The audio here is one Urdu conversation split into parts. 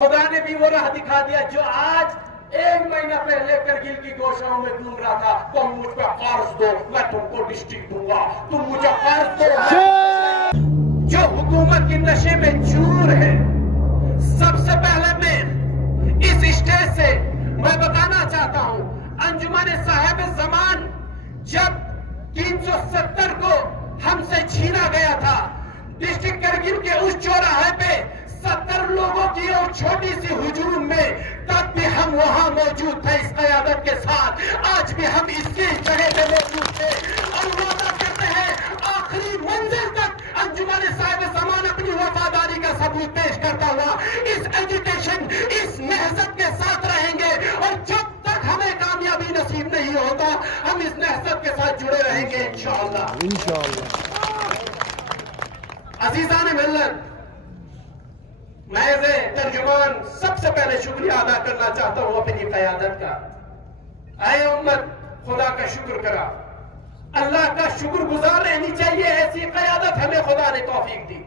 خدا نے بھی وہ راہ دکھا دیا جو آج 1 مہینہ پہلے کرگل کی گوشاؤں میں ڈھونڈ رہا تھا. تم مجھ پہ قرض دو میں تم کو ڈسٹرکٹ دوں گا, تم مجھے قرض دو. جو حکومت کی نشے میں چور ہے, سب سے پہلے میں اس اسٹیج سے میں بتانا چاہتا ہوں, انجمن صاحب زمان جب 370 کو ہم سے چھینا گیا تھا, ڈسٹرکٹ کرگل کے اس چوراہے پہ 70 لوگوں کی اور چھوٹی سی ہجوم میں, تب بھی ہم وہاں موجود تھے اس قیادت کے ساتھ. آج بھی ہم اس کی جگہ پہ موجود تھے اور وعدہ کرتے ہیں آخری منزل تک انجمن صاحب زمان اپنی وفاداری کا ثبوت پیش کرتا ہوا اس ایجوکیشن, اس نہضت کے ساتھ رہیں گے. اور جب تک ہمیں کامیابی نصیب نہیں ہوتا ہم اس نہضت کے ساتھ جڑے رہیں گے انشاءاللہ. عزیزان ملت, میں ترجمان سب سے پہلے شکریہ ادا کرنا چاہتا ہوں اپنی قیادت کا. اے امت, خدا کا شکر کرا, اللہ کا شکر گزار رہنی چاہیے. ایسی قیادت ہمیں خدا نے توفیق دی.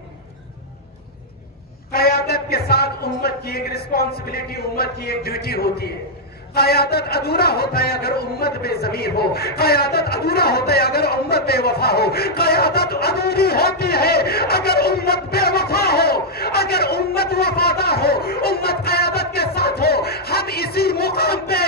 قیادت کے ساتھ امت کی ایک رسپانسبلٹی, امت کی ایک ڈیوٹی ہوتی ہے. قیادت ادھورا ہوتا ہے اگر امت بے ضمیر ہو, قیادت ادھورا ہوتا ہے اگر امت بے وفا ہو, قیادت ادھوری ہوتی ہے اگر امت بے وفا ہو, اگر امت وفادار ہو, امت قیادت کے ساتھ ہو. ہم اسی مقام پہ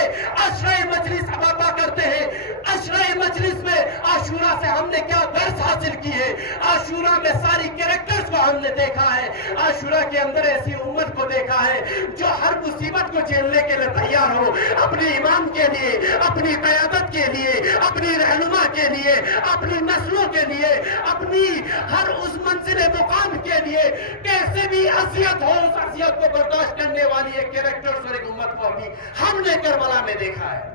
عشرہ مجلس احاطہ کرتے ہیں. عشرہ مجلس میں عاشورہ سے ہم نے کیا درس حاصل کی ہے, عاشورہ میں ساری کریکٹرز کو ہم نے دیکھا ہے, عاشورہ کے اندر ایسی امت کو دیکھا ہے جو ہر مصیبت کو جھیلنے کے لیے تیار ہو, اپنے امام کے لیے, اپنی قیادت کے لیے, اپنی رہنما کے لیے, اپنی نسلوں کے لیے, اپنی ہر اس منزل مقام کے لیے کیسے بھی اذیت ہو اس اذیت کو برداشت کرنے والی ایک کریکٹر اور ایک امت کو ابھی ہم نے کربلا میں دیکھا ہے.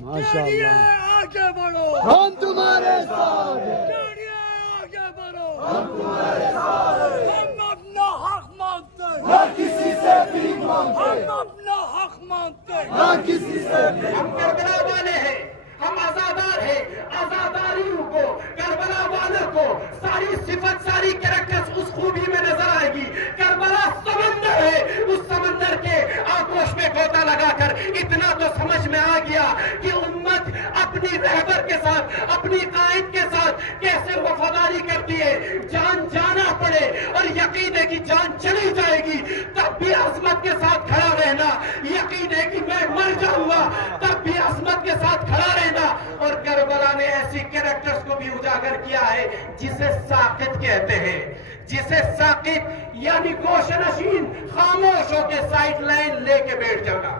آگے بڑھو, ہم تمہارے ساتھ ہیں, آگے بڑھو, ہم تمہارے ساتھ ہیں. ہم اپنا حق مانگتے ہیں, نہ کسی سے بھی مانگتے, ہم اپنا حق مانگتے ہیں. نہ کسی سے بھی. ہم کربلا والے ہیں, ہم آزادار ہیں. آزاداریوں کو, کربلا والوں کو ساری صفت, ساری کریکٹرز اس خوبی میں نظر آئے گی. کربلا سمندر ہے, اس سمندر کے آگوش میں گوتا لگا کر اتنا تو سمجھ میں آ گیا کہ امت اپنی رہبر کے ساتھ, اپنی قائد کے ساتھ کیسے وفاداری کرتی ہے. جان جانا پڑے اور یقین ہے کہ جان چلی جائے گی تب بھی عظمت کے ساتھ کھڑا رہنا, یقین ہے کہ میں مر جاؤں گا تب بھی عظمت کے ساتھ کھڑا رہنا. اور کربلا نے ایسی کریکٹرز کو بھی اجاگر کیا ہے جسے ساقط کہتے ہیں, جسے ساقط یعنی گوش نشین, خاموش ہو کے سائڈ لائن لے کے بیٹھ جانا,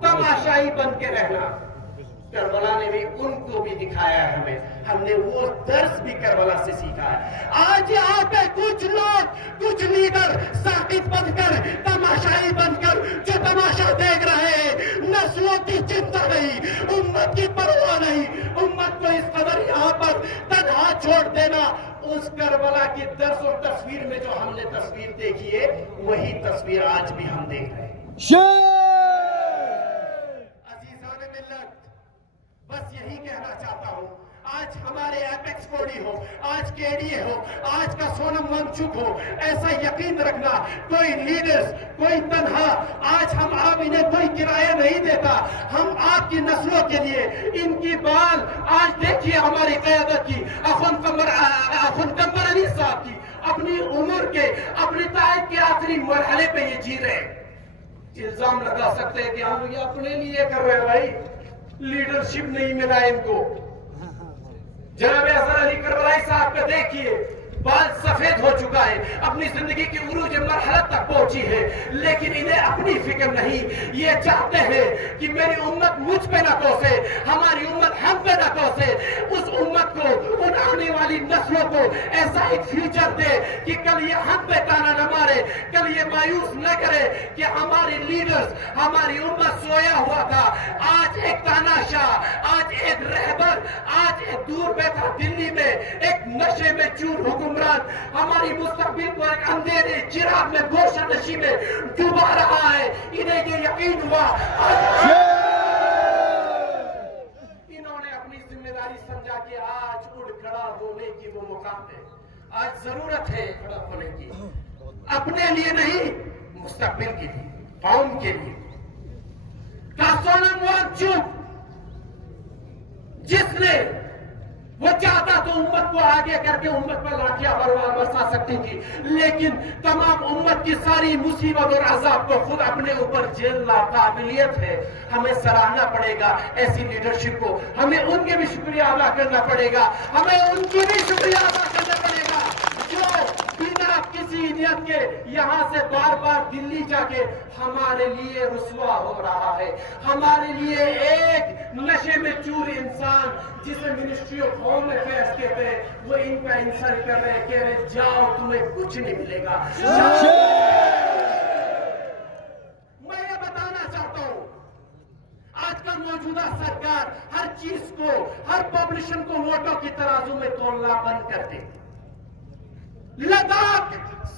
تماشائی بن کے رہنا. کربلا نے بھی ان کو بھی دکھایا ہے ہمیں, ہم نے وہ درس بھی کربلا سے سیکھا ہے. آج یہاں پہ کچھ لوگ, کچھ لیڈر ساقط بن کر, تماشائی بن کر جو تماشا دیکھ رہے ہیں, نسلوں کی چنتا نہیں, امت کی پرواہ نہیں, امت کو اس قدر یہاں پر تنہا چھوڑ دینا. اس کربلا کی درس اور تصویر میں جو ہم نے تصویر دیکھی ہے وہی تصویر آج بھی ہم دیکھ رہے ہیں. عزیزان ملت, بس یہی کہنا چاہتا ہوں, آج ہمارے ایپیکس بوڈی ہو, آج کے ڈی اے ہو, آج کا سونم وانگچک ہو, ایسا یقین رکھنا کوئی لیڈرز, کوئی تنہا, آج ہم آپ انہیں کوئی کرایہ نہیں دیتا. ہم آپ کی نسلوں کے لیے ان کی بال, آج دیکھیے ہماری قیادت کی اخن قمر علی صاحب کی اپنی عمر کے, اپنی تائید کے آخری مرحلے پہ یہ جی رہے. الزام لگا سکتے ہیں کہ ہم یہ اپنے لیے کر رہے ہیں, بھائی لیڈرشپ نہیں ملا ان کو. جناب حسن علی کربلائی صاحب کا دیکھیے, بال سفید ہو چکا ہے, اپنی زندگی کی عروج مرحلہ تک پہنچی ہے, لیکن انہیں اپنی فکر نہیں. یہ چاہتے ہیں کہ میری امت مجھ پہ نہ کوسے, ہماری امت ہم پہ نہ کوسے. اس امت کو, ان آنے والی نسلوں کو ایسا ایک فیوچر دے کہ کل یہ ہم پہ تانا نہ مارے, کل یہ مایوس نہ کرے کہ ہمارے لیڈرز, ہماری امت سویا ہوا تھا. آج ایک تاناشاہ, آج ایک رہبر, آج ایک دور بیٹھا دلی میں ایک نشے میں چور حکمران ہماری مستقبل کو ایک اندھیرے چراغ میں گوشہ نشی میں ڈوبا رہا ہے. انہیں یہ یقین ہوا, انہوں نے اپنی ذمہ داری سمجھا کہ آج اڑ کھڑا ہونے کی وہ مقام ہے, آج ضرورت ہے کھڑا ہونے کی, اپنے لیے نہیں مستقبل کی بھی. قوم کے لیے کا سونم وانگچک جس نے وہ چاہتا تو امت کو آگے کر کے امت پر لاٹھیاں برسا سکتی تھی، لیکن تمام امت کی ساری مصیبت اور عذاب کو خود اپنے اوپر جھیلنا قابلیت ہے. ہمیں سراہنا پڑے گا ایسی لیڈرشپ کو، ہمیں ان کے بھی شکریہ ادا کرنا پڑے گا، ہمیں ان کی بھی شکریہ ادا کرنا پڑے گا جو بنا کسی نیت کے یہاں سے بار بار دلی جا کے ہمارے لیے رسوا ہو رہا ہے. ہمارے لیے ایک نشے میں چور انسان جسے منسٹری آف ہوم افیئرس کہتے ہیں، وہ ان کا انسلٹ کر رہے ہیں، کہہ رہے جاؤ تمہیں کچھ نہیں ملے گا. میں یہ بتانا چاہتا ہوں آج کل موجودہ سرکار ہر چیز کو، ہر پبلشن کو ووٹوں کی ترازو میں تولنا بند کر دے. لداخ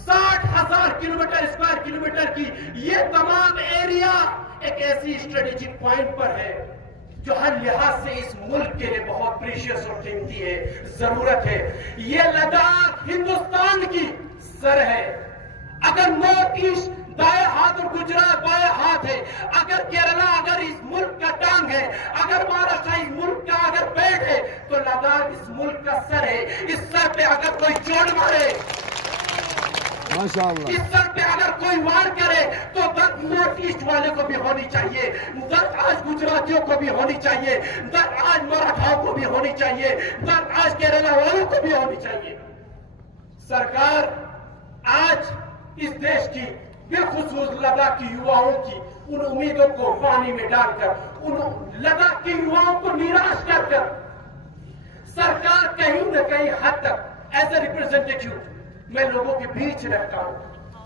60,000 کلومیٹر اسکوائر کلومیٹر کی یہ تمام ایریا ایک ایسی اسٹریٹجک پوائنٹ پر ہے جو ہر لحاظ سے اس ملک کے لیے بہت پریشیس اور قیمتی ہے، ضرورت ہے. یہ لداخ ہندوستان کی سر ہے. اگر نارتھ ایسٹ دائیں ہاتھ اور گجرات بائیں ہاتھ ہے، اگر کیرلا اگر اس ملک کا ٹانگ ہے، اگر مہاراشٹر اس ملک کا اگر پیٹ ہے، تو لداخ اس ملک کا سر ہے. اس سر پہ اگر کوئی چوٹ مارے، ماشاءاللہ، اس سر پہ اگر کوئی وار کرے تو درد نارتھ ایسٹ والے کو بھی ہونی چاہیے، درد آج گجراتیوں کو بھی ہونی چاہیے، درد آج مراٹھاؤں کو بھی ہونی چاہیے، درد آج کیرلا والوں کو بھی ہونی چاہیے. سرکار آج اس دیش کی بالخصوص لداخ کی یواؤں کی ان امیدوں کو پانی میں ڈال کر، ان لداخ کے یواؤں کو نراش کر کر سرکار کہیں نہ کہیں حد تک ایز اے ریپرزینٹیٹیو میں لوگوں کے بیچ رہتا ہوں.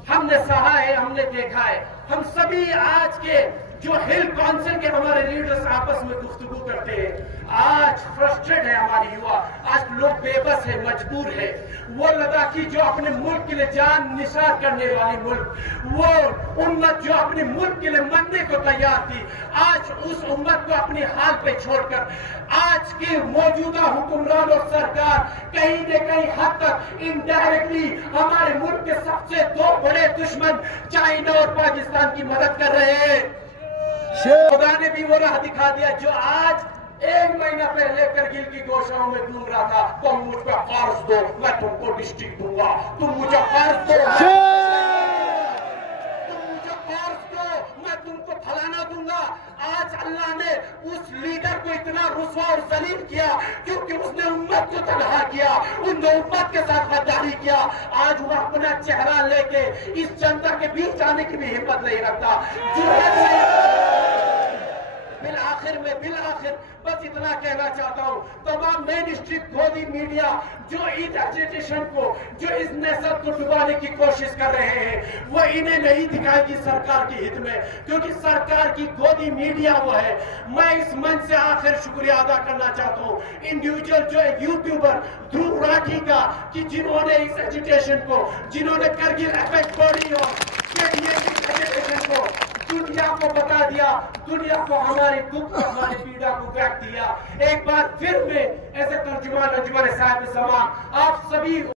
ہم نے سہا ہے، ہم نے دیکھا ہے. ہم سبھی آج کے جو ہل کونسل کے ہمارے لیڈرز آپس میں گفتگو کرتے ہیں، آج فرسٹریٹ ہے ہماری یوا، آج لوگ بے بس ہے، مجبور ہے. وہ لداخی جو اپنے ملک کے لیے جان نثار کرنے والی ملک، وہ امت جو اپنے ملک کے لیے مرنے کو تیار تھی، آج اس امت کو اپنی حال پہ چھوڑ کر آج کی موجودہ حکمران اور سرکار کہیں نہ کہیں حد تک انڈائریکٹلی ہمارے ملک کے سب سے دو بڑے دشمن چائنا اور پاکستان کی مدد کر رہے ہیں. خدا نے بھی وہ راہ دکھا دیا جو آج 1 مہینہ پہلے کرگل کی گوشاؤں میں گھوم رہا تھا. تم مجھ پہ قرض دو، میں تم کو ڈسٹرکٹ دوں گا. تم مجھے قرض دو، میں تم کو پھلانا دوں گا. آج اللہ نے اس لیڈر کو اتنا رسوا اور ذلیل کیا کیونکہ اس نے امت کو تنہا کیا، ان نے امت کے ساتھ غداری کیا. آج وہ اپنا چہرہ لے کے اس جنتا کے بیچ آنے کی بھی ہمت نہیں رکھتا. بالآخر بس اتنا کہنا چاہتا ہوں، تمام مین اسٹریم گودی میڈیا جو اس ایجیٹیشن کو، جو اس نسل کو ڈبانے کی کوشش کر رہے ہیں، وہ انہیں نہیں دکھائے گی سرکار کی ہت میں، کیونکہ سرکار کی گودی میڈیا وہ ہے. میں اس منچ سے آخر شکریہ ادا کرنا چاہتا ہوں انڈیویجول جو یوٹیوبر دھرو راٹھی کا، کہ جنہوں نے اس ایجیٹیشن کو، جنہوں نے کرگل ایپیکس باڈی اور ایجیٹیشن کو دنیا کو بتا دیا، دنیا کو ہماری دکھ کو، ہماری پیڑا کو ویکٹ دیا. ایک بار پھر میں ایسے ترجمان انجمن صاحب زمان آپ سبھی